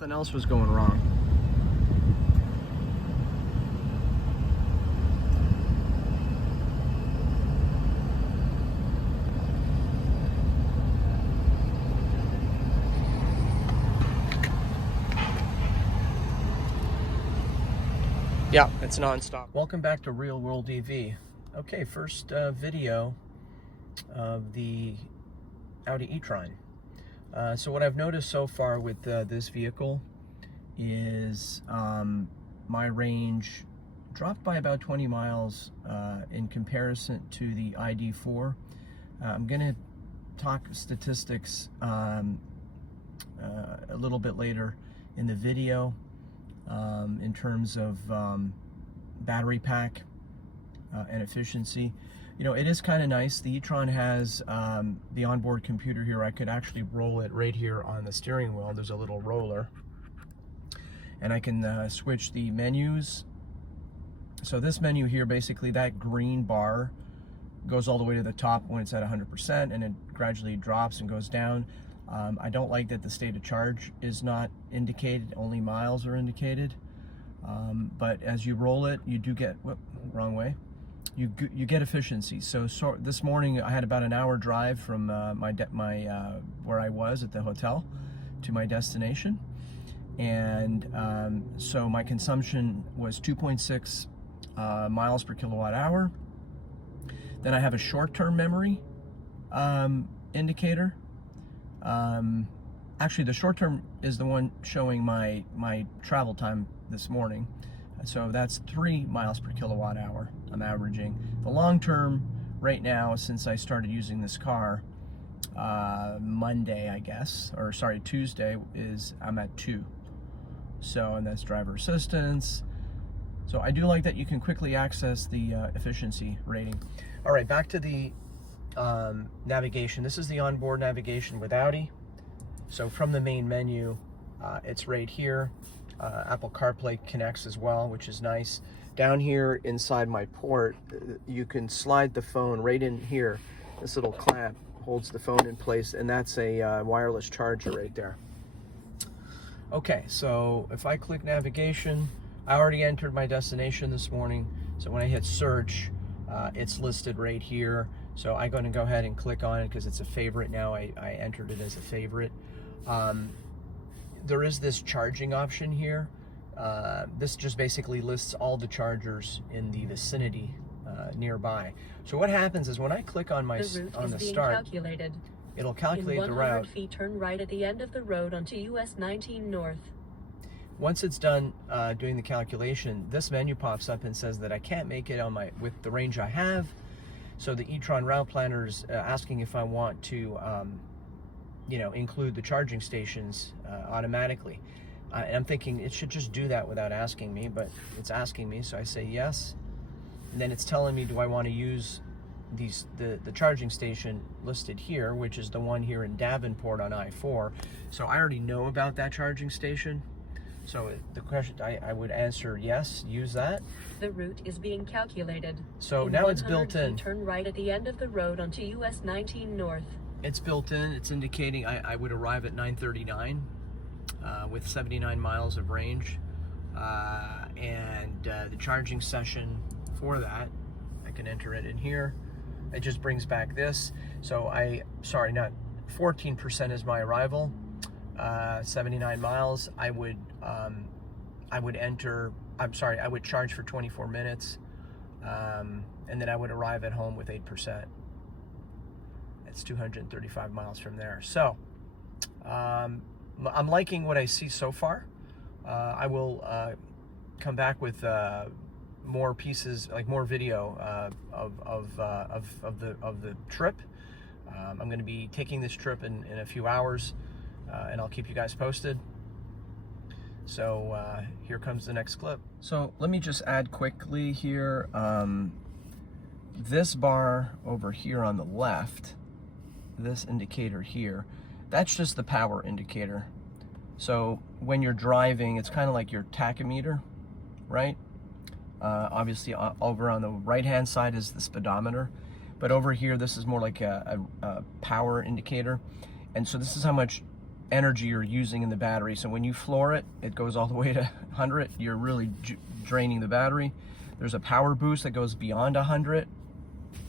Something else was going wrong. Yeah, it's non-stop. Welcome back to Real World EV. Okay, first video of the Audi e-tron. So what I've noticed so far with this vehicle is my range dropped by about 20 miles in comparison to the ID4. I'm going to talk statistics a little bit later in the video. In terms of battery pack and efficiency. You know, it is kind of nice. The e-tron has the onboard computer here. I could actually roll it right here on the steering wheel. There's a little roller. And I can switch the menus. So this menu here, basically that green bar goes all the way to the top when it's at 100%, and it gradually drops and goes down. I don't like that the state of charge is not indicated, only miles are indicated. But as you roll it, you do get, wrong way, you get efficiency. So this morning I had about an hour drive from where I was at the hotel to my destination. And so my consumption was 2.6 miles per kilowatt hour. Then I have a short-term memory indicator. Actually, the short term is the one showing my travel time this morning. So that's 3 miles per kilowatt hour I'm averaging. The long term right now, since I started using this car Monday, I guess, or sorry, Tuesday, is I'm at 2. So, and that's driver assistance. So I do like that you can quickly access the efficiency rating. All right, back to the navigation. This is the onboard navigation with Audi. So from the main menu, it's right here. Apple CarPlay connects as well, which is nice. Down here inside my port, you can slide the phone right in here. This little clamp holds the phone in place, and that's a wireless charger right there. Okay, so if I click navigation, I already entered my destination this morning. So when I hit search, it's listed right here. So I'm going to go ahead and click on it because it's a favorite now. I entered it as a favorite. There is this charging option here. This just basically lists all the chargers in the vicinity nearby. So what happens is when I click on the start, calculated. It'll calculate the route. In 100 feet, turn right at the end of the road onto US 19 North. Once it's done doing the calculation, this menu pops up and says that I can't make it on with the range I have. So the e-tron route planner is asking if I want to, include the charging stations automatically. And I'm thinking it should just do that without asking me, but it's asking me, so I say yes. And then it's telling me, do I want to use the charging station listed here, which is the one here in Davenport on I-4. So I already know about that charging station. So the question, I would answer yes, use that. The route is being calculated. So now it's built in. Turn right at the end of the road onto US 19 North. It's built in. It's indicating I would arrive at 9:39 with 79 miles of range. And the charging session for that, I can enter it in here. It just brings back this. So 14% is my arrival. 79 miles. I would charge for 24 minutes, and then I would arrive at home with 8%. It's 235 miles from there. So I'm liking what I see so far. I will come back with more pieces, like more video of the trip. I'm going to be taking this trip in a few hours. And I'll keep you guys posted. So here comes the next clip. So let me just add quickly here, this bar over here on the left, this indicator here, that's just the power indicator. So when you're driving, it's kind of like your tachometer, right? Obviously over on the right hand side is the speedometer, but over here this is more like a power indicator. And so this is how much energy you're using in the battery. So when you floor it, it goes all the way to 100. You're really draining the battery. There's a power boost that goes beyond 100.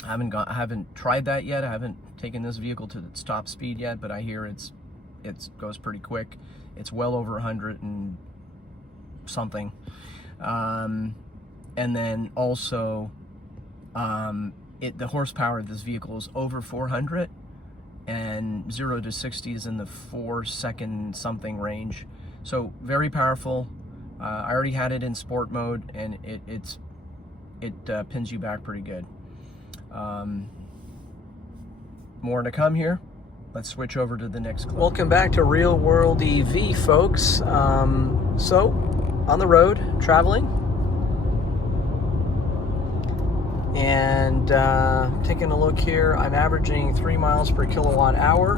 I haven't tried that yet. I haven't taken this vehicle to its top speed yet, but I hear it goes pretty quick. It's well over 100 and something. And then also the horsepower of this vehicle is over 400, and 0 to 60 is in the 4-second something range. So very powerful. I already had it in sport mode, and it pins you back pretty good. More to come here. Let's switch over to the next clip. Welcome back to Real World EV, folks. So, on the road, traveling, and taking a look here, I'm averaging 3 miles per kilowatt hour.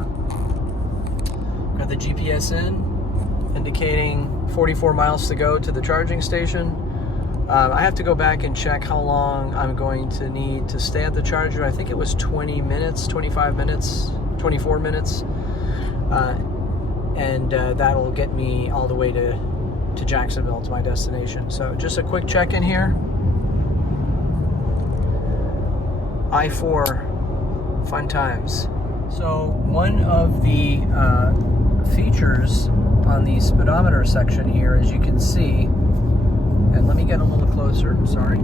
Got the GPS in, indicating 44 miles to go to the charging station. I have to go back and check how long I'm going to need to stay at the charger. I think it was 20 minutes, 25 minutes, 24 minutes. And that'll get me all the way to Jacksonville, to my destination. So just a quick check-in here. I-4, fun times. So one of the features on the speedometer section here, as you can see, and let me get a little closer, sorry.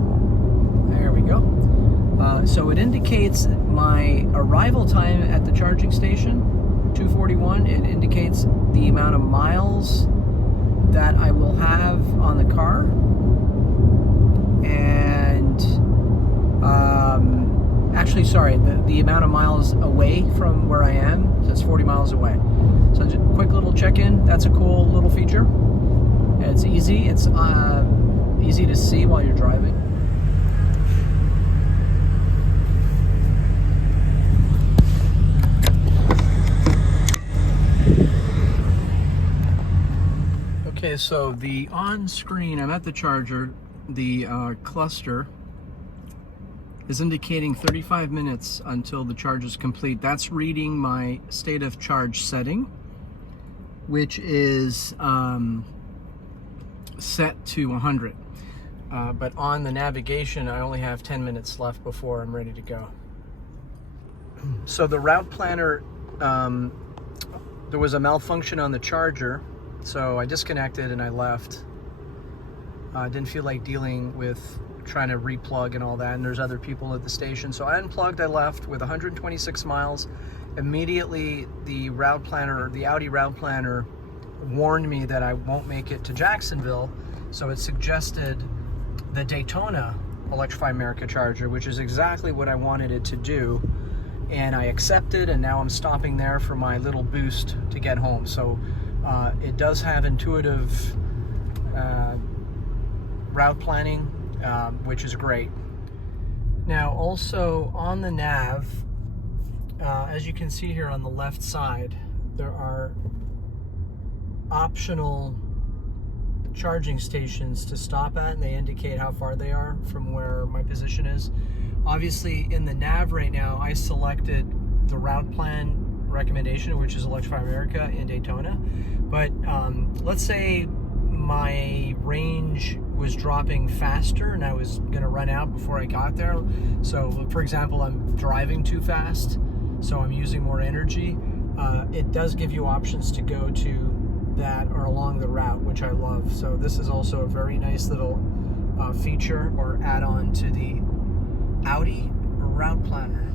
There we go. So it indicates my arrival time at the charging station, 2:41. It indicates the amount of miles that I will have on the car. And actually, sorry, the amount of miles away from where I am. So it's 40 miles away. So just a quick little check-in. That's a cool little feature. It's easy. It's easy to see while you're driving. Okay, so the on-screen, I'm at the charger, the cluster is indicating 35 minutes until the charge is complete. That's reading my state of charge setting, which is set to 100. But on the navigation, I only have 10 minutes left before I'm ready to go. So the route planner, there was a malfunction on the charger, so I disconnected and I left. I didn't feel like dealing with trying to replug and all that, and there's other people at the station. So I unplugged, I left with 126 miles. Immediately, the route planner, the Audi route planner, warned me that I won't make it to Jacksonville, so it suggested the Daytona Electrify America charger, which is exactly what I wanted it to do, and I accepted, and now I'm stopping there for my little boost to get home. So it does have intuitive route planning, which is great. Now also on the nav, as you can see here on the left side, there are optional charging stations to stop at, and they indicate how far they are from where my position is. Obviously in the nav right now, I selected the route plan recommendation, which is Electrify America in Daytona. But let's say my range was dropping faster and I was gonna run out before I got there. So for example, I'm driving too fast, so I'm using more energy. It does give you options to go to that or along the route, which I love. So this is also a very nice little feature or add-on to the Audi route planner.